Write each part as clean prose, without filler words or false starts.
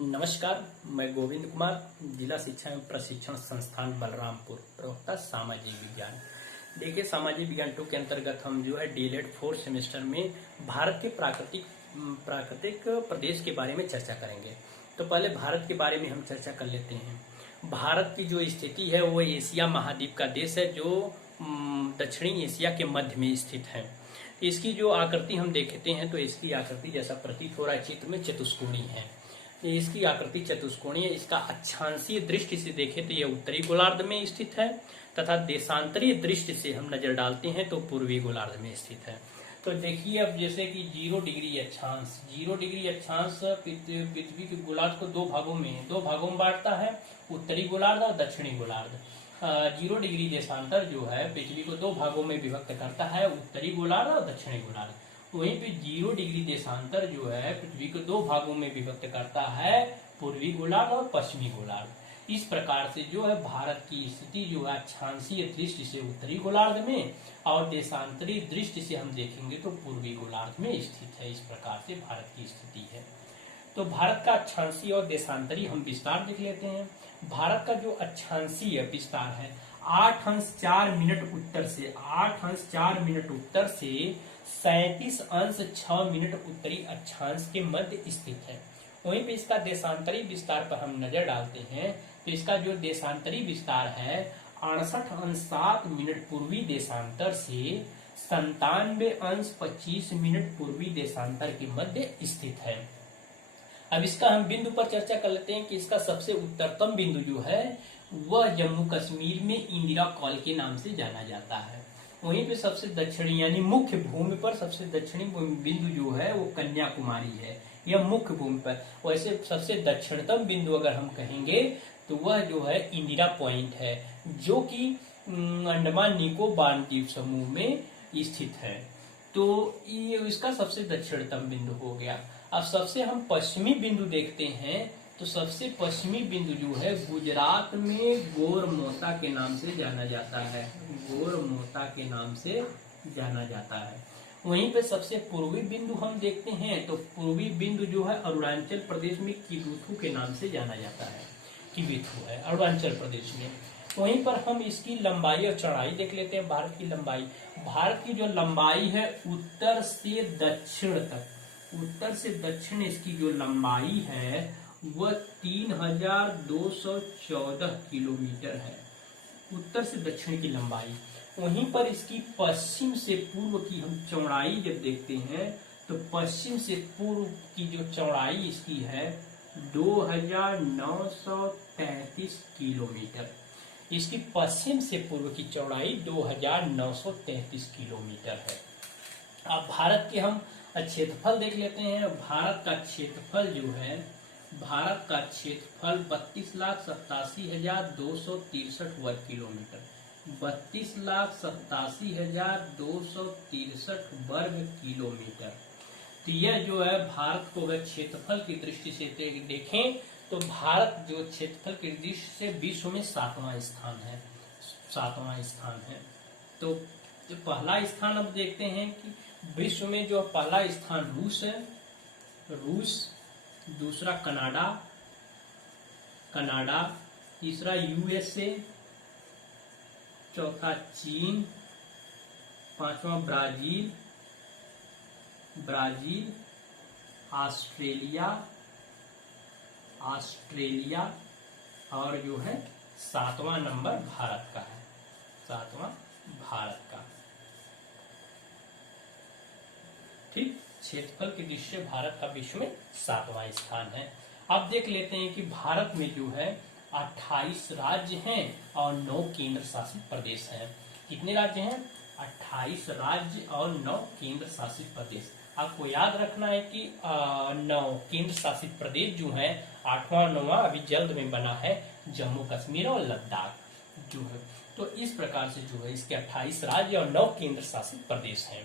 नमस्कार, मैं गोविंद कुमार, जिला शिक्षा एवं प्रशिक्षण संस्थान बलरामपुर, प्रवक्ता सामाजिक विज्ञान। देखिए, सामाजिक विज्ञान 2 के अंतर्गत हम जो है डीएलएड 4 सेमेस्टर में भारत के प्राकृतिक प्रदेश के बारे में चर्चा करेंगे। तो पहले भारत के बारे में हम चर्चा कर लेते हैं। भारत की जो स्थिति है वो एशिया महाद्वीप का देश है जो दक्षिणी एशिया के मध्य में स्थित है। इसकी जो आकृति हम देखते हैं तो इसकी आकृति जैसा प्रतीत हो रहा है चित्र में चतुष्कोणीय है। इसकी आकृति चतुष्कोणीय है। इसका अक्षांशीय दृष्टि से देखें तो यह उत्तरी गोलार्ध में स्थित है तथा देशांतरीय दृष्टि से हम नजर डालते हैं तो पूर्वी गोलार्ध में स्थित है। तो देखिए, अब जैसे कि 0 डिग्री अक्षांश पृथ्वी के गोलार्ध को दो भागों में बांटता है, उत्तरी गोलार्ध और दक्षिणी गोलार्ध। 0 डिग्री देशांतर जो है पृथ्वी को दो भागों में विभक्त करता है, उत्तरी गोलार्ध और दक्षिणी गोलार्ध। वहीं पे 0 डिग्री देशांतर जो है पृथ्वी को दो भागों में विभक्त करता है, पूर्वी गोलार्ध और पश्चिमी गोलार्ध। इस प्रकार से जो है भारत की स्थिति जो है अक्षांशीय दृष्टि से उत्तरी गोलार्ध में और देशांतरी दृष्टि से हम देखेंगे तो पूर्वी गोलार्ध में स्थित है। इस प्रकार से भारत की स्थिति है। तो भारत का अक्षांशीय और देशांतरी हम विस्तार देख लेते हैं। भारत का जो अक्षांशीय विस्तार है 8 अंश 4 मिनट उत्तर से 37 अंश 6 मिनट उत्तरी अक्षांश के मध्य स्थित है। वहीं पे इसका देशांतरी विस्तार पर हम नजर डालते हैं तो इसका जो देशांतरी विस्तार है 68 अंश 7 मिनट पूर्वी देशांतर से 97 अंश 25 मिनट पूर्वी देशांतर के मध्य स्थित है। अब इसका हम बिंदु पर चर्चा कर लेते हैं कि इसका सबसे उत्तरतम बिंदु जो है वह जम्मू कश्मीर में इंदिरा कॉल के नाम से जाना जाता है। वहीं पे सबसे दक्षिणी यानी मुख्य भूमि पर सबसे दक्षिणी बिंदु जो है वो कन्याकुमारी है, यह मुख्य भूमि पर। वैसे सबसे दक्षिणतम बिंदु अगर हम कहेंगे तो वह जो है इंदिरा पॉइंट है जो कि अंडमान निकोबार द्वीप समूह में स्थित है। तो ये इसका सबसे दक्षिणतम बिंदु हो गया। अब सबसे हम पश्चिमी बिंदु देखते हैं तो सबसे पश्चिमी बिंदु जो है गुजरात में गोरमोता के नाम से जाना जाता है, गोरमोता के नाम से जाना जाता है। वहीं पे सबसे पूर्वी बिंदु हम देखते हैं तो पूर्वी बिंदु जो है अरुणाचल प्रदेश में किबुथु के नाम से जाना जाता है, किबुथु है अरुणाचल प्रदेश में। वहीं पर हम इसकी लंबाई और चौड़ाई देख लेते हैं। भारत की लंबाई, भारत की जो लंबाई है उत्तर से दक्षिण इसकी जो लंबाई है वह 3214 किलोमीटर है, उत्तर से दक्षिण की लंबाई। वहीं पर इसकी पश्चिम से पूर्व की हम चौड़ाई जब देखते हैं तो पश्चिम से पूर्व की जो चौड़ाई इसकी है 2933 किलोमीटर। इसकी पश्चिम से पूर्व की चौड़ाई 2933 किलोमीटर है। अब भारत के हम क्षेत्रफल देख लेते हैं। भारत का क्षेत्रफल जो है, भारत का क्षेत्रफल 32,87,263 वर्ग किलोमीटर, 32,87,263 वर्ग किलोमीटर। तो यह जो है भारत को अगर क्षेत्रफल की दृष्टि से देखें तो भारत जो क्षेत्रफल की दृष्टि से विश्व में 7वां स्थान है। तो जो पहला स्थान अब देखते हैं कि विश्व में जो पहला स्थान रूस है, दूसरा कनाडा, तीसरा यूएसए, चौथा चीन, पांचवा ब्राजील, ऑस्ट्रेलिया और जो है 7वां नंबर भारत का है, 7वां भारत का। ठीक, क्षेत्रफल की दृष्टि से भारत का विश्व में 7वां स्थान है। अब देख लेते हैं कि भारत में जो है 28 राज्य हैं और 9 केंद्र शासित प्रदेश हैं। कितने राज्य हैं? 28 राज्य और 9 केंद्र शासित प्रदेश। आपको याद रखना है कि 9 केंद्र शासित प्रदेश जो है 8वां 9वां अभी जल्द में बना है, जम्मू कश्मीर और लद्दाख जो है। तो इस प्रकार से जो है इसके 28 राज्य और 9 केंद्र शासित प्रदेश हैं।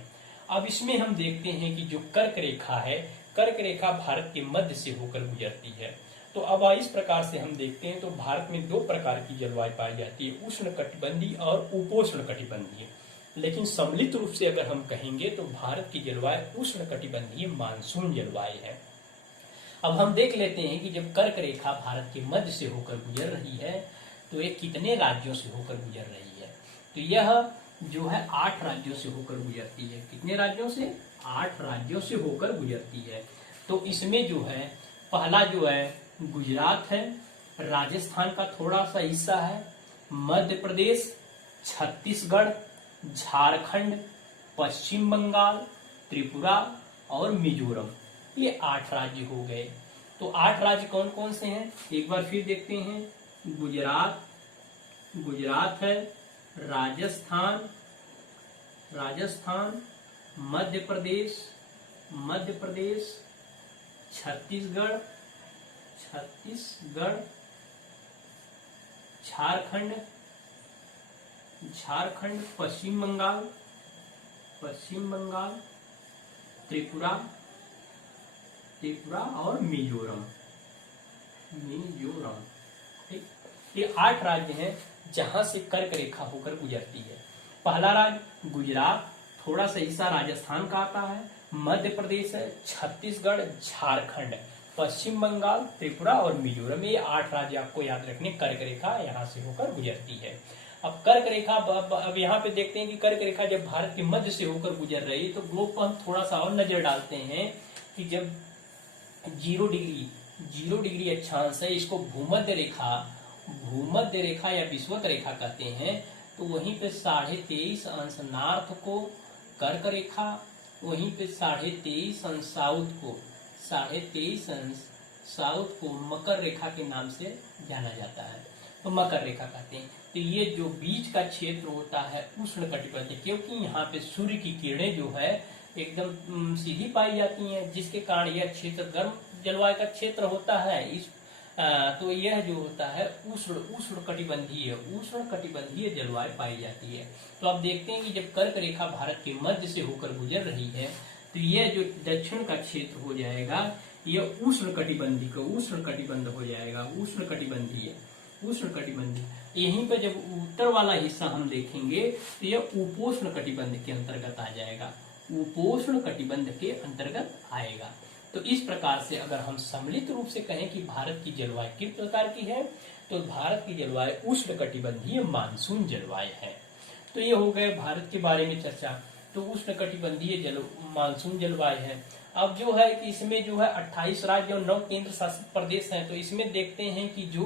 अब इसमें हम देखते हैं कि जो कर्क रेखा है, कर्क रेखा भारत के मध्य से होकर गुजरती है। तो अब इस प्रकार से हम देखते हैं तो भारत में 2 प्रकार की जलवायु पाई जाती है, उष्ण कटिबंधीय और उपोष्ण कटिबंधीय। लेकिन सम्मिलित रूप से अगर हम कहेंगे तो भारत की जलवायु उष्ण कटिबंधीय मानसून जलवायु है। अब हम देख लेते हैं कि जब कर्क रेखा भारत के मध्य से होकर गुजर रही है तो ये कितने राज्यों से होकर गुजर रही है। तो यह जो है 8 राज्यों से होकर गुजरती है। कितने राज्यों से? 8 राज्यों से होकर गुजरती है। तो इसमें जो है पहला जो है गुजरात है, राजस्थान का थोड़ा सा हिस्सा है, मध्य प्रदेश, छत्तीसगढ़, झारखंड, पश्चिम बंगाल, त्रिपुरा और मिजोरम, ये 8 राज्य हो गए। तो 8 राज्य कौन कौन से हैं एक बार फिर देखते हैं। गुजरात है, राजस्थान, मध्य प्रदेश, छत्तीसगढ़, झारखंड, पश्चिम बंगाल, त्रिपुरा और मिजोरम। ठीक, ये 8 राज्य हैं जहां से कर्क रेखा होकर गुजरती है। पहला राज्य गुजरात, थोड़ा सा हिस्सा राजस्थान का आता है, मध्य प्रदेश है, छत्तीसगढ़, झारखंड, पश्चिम बंगाल, त्रिपुरा और मिजोरम, ये 8 राज्य आपको याद रखने। कर्क रेखा यहाँ से होकर गुजरती है। अब कर्क रेखा अब यहाँ पे देखते हैं कि कर्क रेखा जब भारत के मध्य से होकर गुजर रही है तो ग्लोब पर हम थोड़ा सा और नजर डालते हैं कि जब 0 डिग्री अक्षांश है, इसको भूमध्य रेखा या विषुवत रेखा कहते हैं। तो वहीं पे 23.5 अंश नॉर्थ को कर्क रेखा, वहीं पे 23.5 अंश साउथ को मकर रेखा के नाम से जाना जाता है, तो मकर रेखा कहते हैं। तो ये जो बीच का क्षेत्र होता है उष्ण कटिबंधीय, क्योंकि यहाँ पे सूर्य की किरणें जो है एकदम सीधी पाई जाती हैं, जिसके कारण यह क्षेत्र गर्म जलवायु का क्षेत्र होता है। तो यह जो होता है उष्ण कटिबंधीय जलवायु पाई जाती है। तो आप देखते हैं कि जब कर्क रेखा भारत के मध्य से होकर गुजर रही है तो यह जो दक्षिण का क्षेत्र हो जाएगा यह उष्ण कटिबंध हो जाएगा, उष्ण कटिबंधीय। यहीं पर जब उत्तर वाला हिस्सा हम देखेंगे तो यह उपोष्ण कटिबंध के अंतर्गत आ जाएगा, उपोष्ण कटिबंध के अंतर्गत आएगा। तो इस प्रकार से अगर हम सम्मिलित रूप से कहें कि भारत की जलवायु किस प्रकार की है, तो भारत की जलवायु उष्ण कटिबंधीय मानसून जलवायु है। तो ये हो गए भारत के बारे में चर्चा। तो उष्ण कटिबंधीय मानसून जलवायु है। अब जो है कि इसमें जो है 28 राज्य और 9 केंद्र शासित प्रदेश हैं। तो इसमें देखते हैं कि जो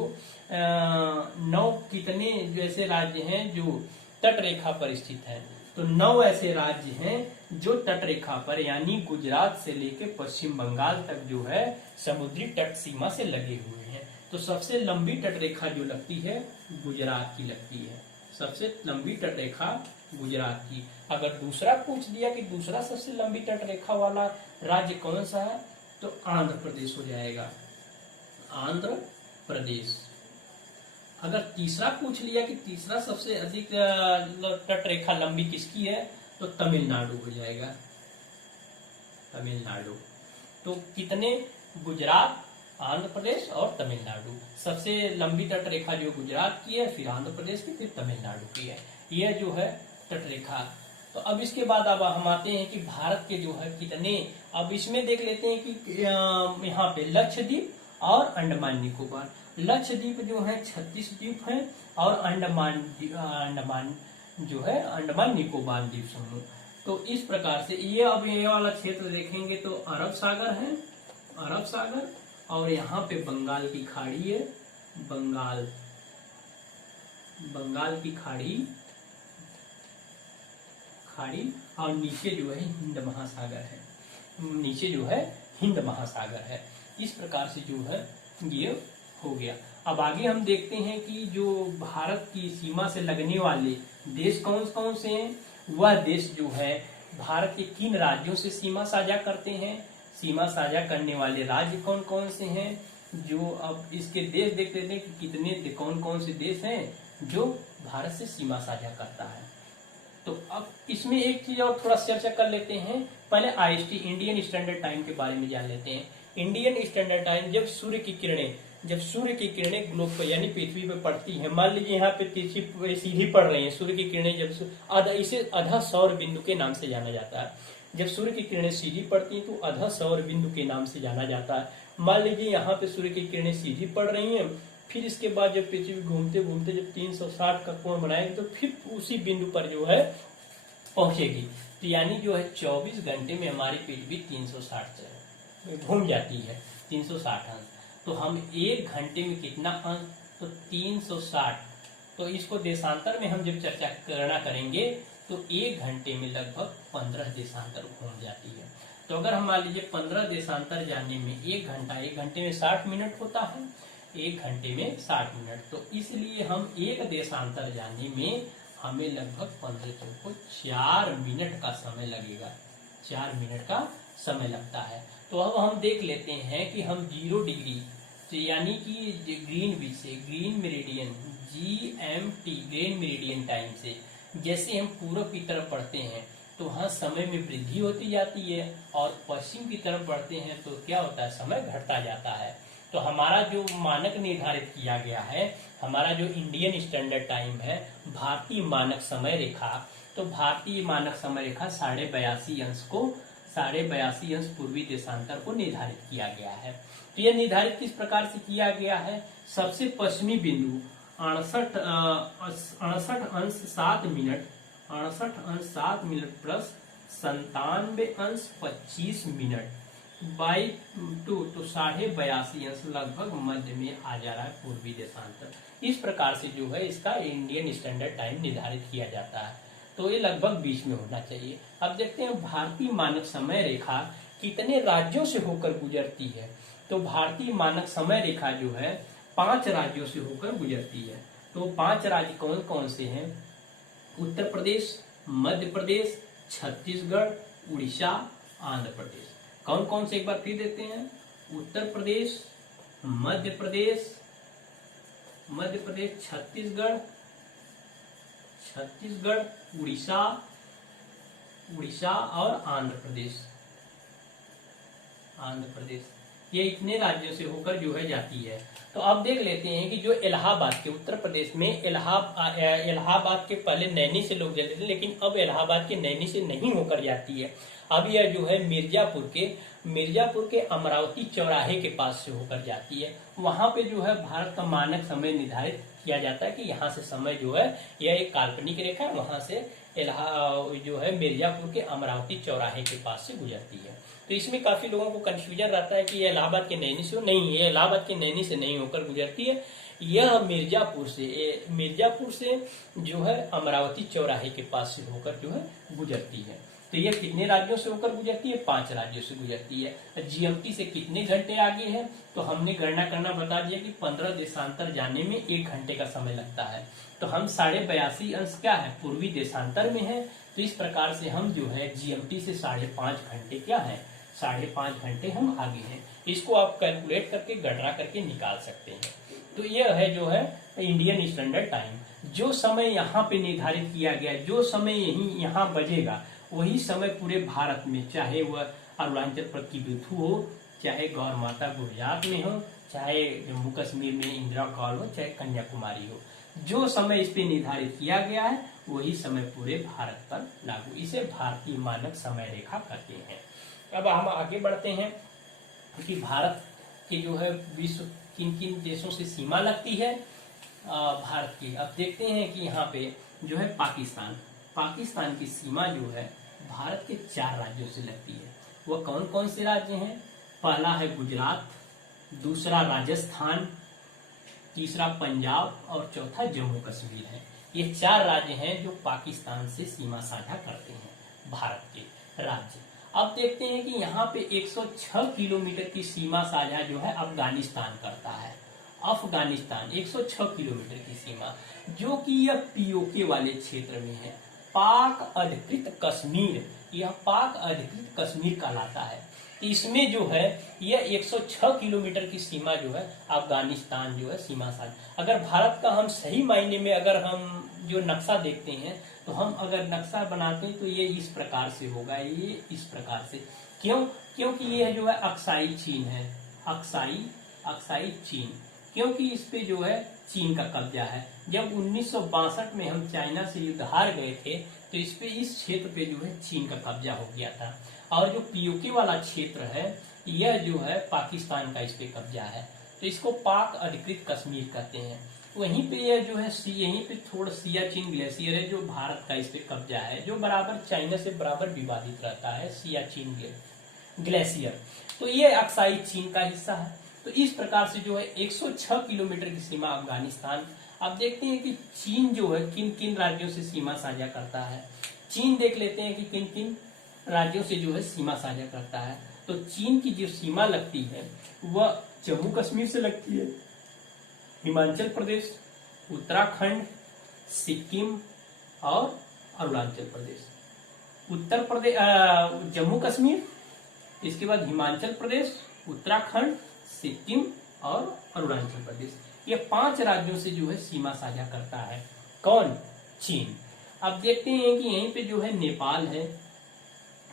9 कितने जो ऐसे राज्य हैं जो तट रेखा पर स्थित हैं। तो 9 ऐसे राज्य हैं जो तट रेखा पर, यानी गुजरात से लेकर पश्चिम बंगाल तक जो है समुद्री तट सीमा से लगे हुए हैं। तो सबसे लंबी तट रेखा जो लगती है गुजरात की लगती है, सबसे लंबी तट रेखा गुजरात की। अगर दूसरा पूछ दिया कि दूसरा सबसे लंबी तट रेखा वाला राज्य कौन सा है, तो आंध्र प्रदेश हो जाएगा, आंध्र प्रदेश। अगर तीसरा पूछ लिया कि तीसरा सबसे अधिक तट रेखा लंबी किसकी है, तो तमिलनाडु हो जाएगा, तमिलनाडु। तो कितने? गुजरात, आंध्र प्रदेश और तमिलनाडु। सबसे लंबी तट रेखा जो गुजरात की है, फिर आंध्र प्रदेश की, फिर तमिलनाडु की है। यह जो है तट रेखा। तो अब इसके बाद अब हम आते हैं कि भारत के जो है कितने, अब इसमें देख लेते हैं कि यहाँ पे लक्षद्वीप और अंडमान निकोबार। लक्षद्वीप जो है 36 द्वीप है और अंडमान जो है अंडमान निकोबार द्वीप समूह। तो इस प्रकार से ये अब ये वाला क्षेत्र देखेंगे तो अरब सागर है, अरब सागर, और यहाँ पे बंगाल की खाड़ी है, बंगाल की खाड़ी, और नीचे जो है हिंद महासागर है, नीचे जो है हिंद महासागर है। इस प्रकार से जो है ये हो गया। अब आगे हम देखते हैं कि जो भारत की सीमा से लगने वाले देश कौन कौन से हैं। वह देश जो है भारत के किन राज्यों से सीमा साझा करते हैं, सीमा साझा करने वाले राज्य कौन कौन से हैं। जो अब इसके देश देखते हैं कि कितने कौन कौन से देश हैं जो भारत से सीमा साझा करता है। तो अब इसमें एक चीज और थोड़ा चर्चा कर लेते हैं। पहले IST इंडियन स्टैंडर्ड टाइम के बारे में जान लेते हैं। इंडियन स्टैंडर्ड टाइम जब सूर्य की किरणें ग्लोब पर यानी पृथ्वी पर पड़ती हैं, मान लीजिए यहाँ पे सीधी पड़ रही है सूर्य की किरणें, जब इसे आधा सौर बिंदु के नाम से जाना जाता है। जब सूर्य की किरणें सीधी पड़ती हैं तो आधा सौर बिंदु के नाम से जाना जाता है। मान लीजिए यहाँ पे सूर्य की किरणें सीधी पड़ रही हैं, फिर इसके बाद जब पृथ्वी घूमते घूमते जब 360 का कोण बनाएगी तो फिर उसी बिंदु पर जो है पहुंचेगी। तो यानी जो है 24 घंटे में हमारी पृथ्वी 360 घूम जाती है, 360 अंश। तो हम 1 घंटे में कितना अंश, तो 360। तो इसको देशांतर में हम जब गणना करेंगे तो 1 घंटे में लगभग 15 देशांतर घूम जाती है। तो अगर हम मान लीजिए 15 देशांतर जाने में 1 घंटा, 1 घंटे में 60 मिनट होता है, 1 घंटे में 60 मिनट, तो इसलिए हम 1 देशांतर जाने में हमें लगभग 15 चौको 4 मिनट का समय लगेगा, 4 मिनट का समय लगता है। तो अब हम देख लेते हैं कि हम 0 डिग्री से यानी कि ग्रीनविच से, green meridian GMT, green meridian time से जैसे हम पूरब की तरफ बढ़ते हैं तो वहाँ समय में वृद्धि होती जाती है, और पश्चिम की तरफ बढ़ते हैं तो क्या होता है, समय घटता जाता है। तो हमारा जो मानक निर्धारित किया गया है, हमारा जो इंडियन स्टैंडर्ड टाइम है, भारतीय मानक समय रेखा, तो भारतीय मानक समय रेखा 82.5 अंश को 82.5 अंश पूर्वी देशांतर को निर्धारित किया गया है। तो यह निर्धारित किस प्रकार से किया गया है, सबसे पश्चिमी बिंदु 68 अंश 7 मिनट, 68 अंश 7 मिनट प्लस 97 अंश 25 मिनट बाई 2, तो 82.5 अंश लगभग मध्य में आ जा रहा है पूर्वी देशांतर। इस प्रकार से जो है इसका इंडियन स्टैंडर्ड टाइम निर्धारित किया जाता है। तो ये लगभग बीच में होना चाहिए। अब देखते हैं भारतीय मानक समय रेखा कितने राज्यों से होकर गुजरती है। तो भारतीय मानक समय रेखा जो है 5 राज्यों से होकर गुजरती है। तो 5 राज्य कौन कौन से हैं, उत्तर प्रदेश, मध्य प्रदेश, छत्तीसगढ़, उड़ीसा, आंध्र प्रदेश। कौन कौन से एक बार फिर देते हैं, उत्तर प्रदेश, मध्य प्रदेश, छत्तीसगढ़, उड़ीसा और आंध्र प्रदेश। ये इतने राज्यों से होकर जो है जाती है। तो अब देख लेते हैं कि जो इलाहाबाद के, उत्तर प्रदेश में इलाहाबाद के पहले नैनी से लोग जाते थे, लेकिन अब इलाहाबाद के नैनी से नहीं होकर जाती है। अब यह जो है मिर्जापुर के अमरावती चौराहे के पास से होकर जाती है। वहां पे जो है भारत का मानक समय निर्धारित किया जाता है कि यहाँ से समय जो है, यह एक काल्पनिक रेखा है, वहां से जो है मिर्जापुर के अमरावती चौराहे के पास से गुजरती है। तो इसमें काफी लोगों को कंफ्यूजन रहता है कि यह इलाहाबाद के नैनी से नहीं, ये इलाहाबाद के नैनी से नहीं होकर गुजरती है, यह मिर्जापुर से जो है अमरावती चौराहे के पास से होकर जो है गुजरती है। तो यह कितने राज्यों से होकर गुजरती है, 5 राज्यों से गुजरती है। GMT से कितने घंटे आगे है, तो हमने गणना करना बता दिया कि 15 देशांतर जाने में 1 घंटे का समय लगता है। तो हम 82.5 अंश क्या है, पूर्वी देशांतर में है। तो इस प्रकार से हम जो है GMT से 5.5 घंटे क्या है, 5.5 घंटे हम आगे हैं। इसको आप कैलकुलेट करके गणना करके निकाल सकते हैं। तो यह है जो है इंडियन स्टैंडर्ड टाइम। जो समय यहाँ पे निर्धारित किया गया, जो समय यहाँ बजेगा, वही समय पूरे भारत में, चाहे वह अरुणाचल प्रदेश की बिथू हो, चाहे गौर माता गुजरात में हो, चाहे जम्मू कश्मीर में इंदिरा कॉल हो, चाहे कन्याकुमारी हो, जो समय इस पे निर्धारित किया गया है वही समय पूरे भारत पर लागू। इसे भारतीय मानक समय रेखा कहते हैं। अब हम आगे बढ़ते हैं कि भारत के जो है विश्व किन किन देशों से सीमा लगती है भारत की। अब देखते हैं कि यहाँ पे जो है पाकिस्तान की सीमा जो है भारत के 4 राज्यों से लगती है। वह कौन कौन से राज्य हैं, पहला है गुजरात, दूसरा राजस्थान, तीसरा पंजाब और चौथा जम्मू कश्मीर है। ये 4 राज्य हैं जो पाकिस्तान से सीमा साझा करते हैं, भारत के राज्य। अब देखते हैं कि यहाँ पे 106 किलोमीटर की सीमा साझा जो है अफगानिस्तान करता है। अफगानिस्तान 106 किलोमीटर की सीमा, जो कि यह POK वाले क्षेत्र में है, पाक अधिकृत कश्मीर, यह पाक अधिकृत कश्मीर कहलाता है। इसमें जो है यह 106 किलोमीटर की सीमा जो है अफगानिस्तान जो है सीमा साझा। अगर भारत का हम सही मायने में अगर हम जो नक्शा देखते हैं, तो हम अगर नक्शा बनाते हैं तो ये इस प्रकार से होगा, ये इस प्रकार से। क्योंकि ये जो है अक्साई चीन है, अक्साई चीन, क्योंकि इस पे जो है चीन का कब्जा है। जब 1962 में हम चाइना से युद्ध हार गए थे, तो इस क्षेत्र पे जो है चीन का कब्जा हो गया था। और जो POK वाला क्षेत्र है, यह जो है पाकिस्तान का इस पे कब्जा है, तो इसको पाक अधिकृत कश्मीर कहते हैं। वहीं पे यह जो है यहीं पे थोड़ा सियाचिन ग्लेशियर है जो भारत का इस पे कब्जा है, जो बराबर चाइना से बराबर विवादित रहता है, सियाचिन ग्लेशियर। तो ये अक्साई चीन का हिस्सा है। तो इस प्रकार से जो है 106 किलोमीटर की सीमा अफगानिस्तान। अब देखते हैं कि चीन जो है किन किन राज्यों से सीमा साझा करता है। चीन देख लेते हैं कि किन किन राज्यों से जो है सीमा साझा करता है। तो चीन की जो सीमा लगती है वह जम्मू कश्मीर से लगती है, हिमाचल प्रदेश, उत्तराखंड, सिक्किम और अरुणाचल प्रदेश। उत्तर प्रदेश, जम्मू कश्मीर, इसके बाद हिमाचल प्रदेश, उत्तराखंड, सिक्किम और अरुणाचल प्रदेश, ये 5 राज्यों से जो है सीमा साझा करता है। कौन? चीन। अब देखते हैं कि यहीं पे जो है नेपाल है।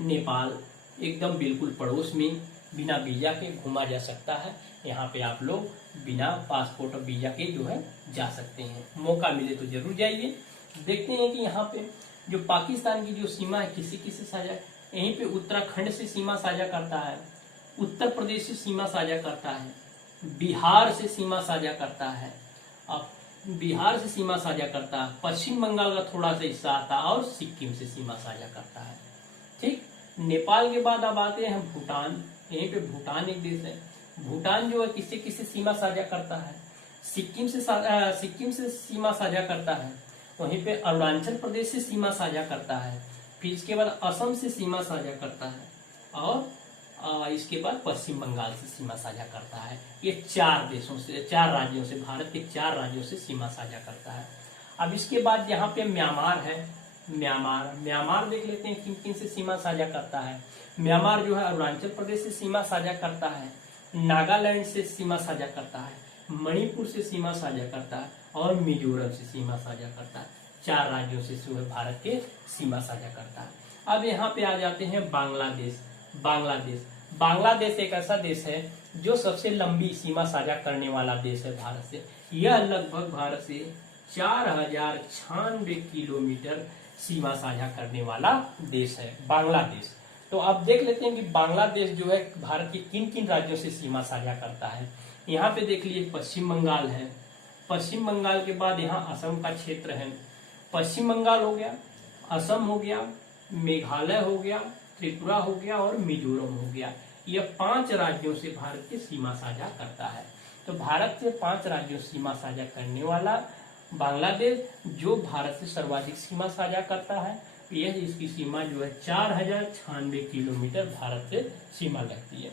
नेपाल एकदम बिल्कुल पड़ोस में, बिना वीजा के घूमा जा सकता है। यहाँ पे आप लोग बिना पासपोर्ट और वीजा के जो है जा सकते हैं, मौका मिले तो जरूर जाइए। देखते हैं कि यहाँ पे जो पाकिस्तान की जो सीमा है किसी किसी साझा, यहीं पे उत्तराखंड से सीमा साझा करता है, उत्तर प्रदेश से सीमा साझा करता है, बिहार से सीमा साझा करता है, अब बिहार से सीमा साझा करता है, पश्चिम बंगाल का थोड़ा सा हिस्सा आता है और सिक्किम से सीमा साझा करता है। ठीक, नेपाल के बाद अब आते हैं भूटान। यहीं पे भूटान एक देश है। भूटान जो है किससे किससे सीमा साझा करता है? सिक्किम से सीमा साझा करता है। वहीं पे अरुणाचल प्रदेश से सीमा साझा करता है। फिर इसके बाद असम से सीमा साझा करता है और इसके बाद पश्चिम बंगाल से सीमा साझा करता है। ये 4 देशों से, 4 राज्यों से, भारत के 4 राज्यों से सीमा साझा करता है। अब इसके बाद यहाँ पे म्यांमार है। म्यांमार देख लेते हैं किन किन से सीमा साझा करता है। म्यांमार जो है अरुणाचल प्रदेश से सीमा साझा करता है, नागालैंड से सीमा साझा करता है, मणिपुर से सीमा साझा करता है और मिजोरम से सीमा साझा करता है। 4 राज्यों से जो है भारत के सीमा साझा करता है। अब यहाँ पे आ जाते हैं बांग्लादेश। बांग्लादेश एक ऐसा देश है जो सबसे लंबी सीमा साझा करने वाला देश है भारत से। यह लगभग भारत से 4096 किलोमीटर सीमा साझा करने वाला देश है बांग्लादेश। तो अब देख लेते हैं कि बांग्लादेश जो है भारत के किन किन राज्यों से सीमा साझा करता है। यहाँ पे देख लीजिए पश्चिम बंगाल है। पश्चिम बंगाल के बाद यहाँ असम का क्षेत्र है। पश्चिम बंगाल हो गया, असम हो गया, मेघालय हो गया, त्रिपुरा हो गया और मिजोरम हो गया। यह 5 राज्यों से भारत की सीमा साझा करता है। तो भारत से 5 राज्यों से सीमा साझा करने वाला बांग्लादेश, जो भारत से सर्वाधिक सीमा साझा करता है, यह इसकी सीमा जो है 4096 किलोमीटर भारत से सीमा लगती है।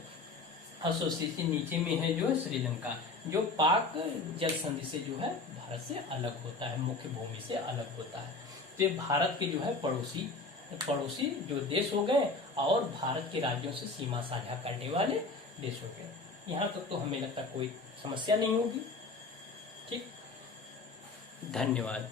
और सबसे नीचे में है जो है श्रीलंका, जो पाक जल संधि से जो है भारत से अलग होता है, मुख्य भूमि से अलग होता है। तो ये भारत के जो है पड़ोसी जो देश हो गए और भारत के राज्यों से सीमा साझा करने वाले देश हो गए। यहाँ तक तो हमें लगता कोई समस्या नहीं होगी। ठीक, धन्यवाद।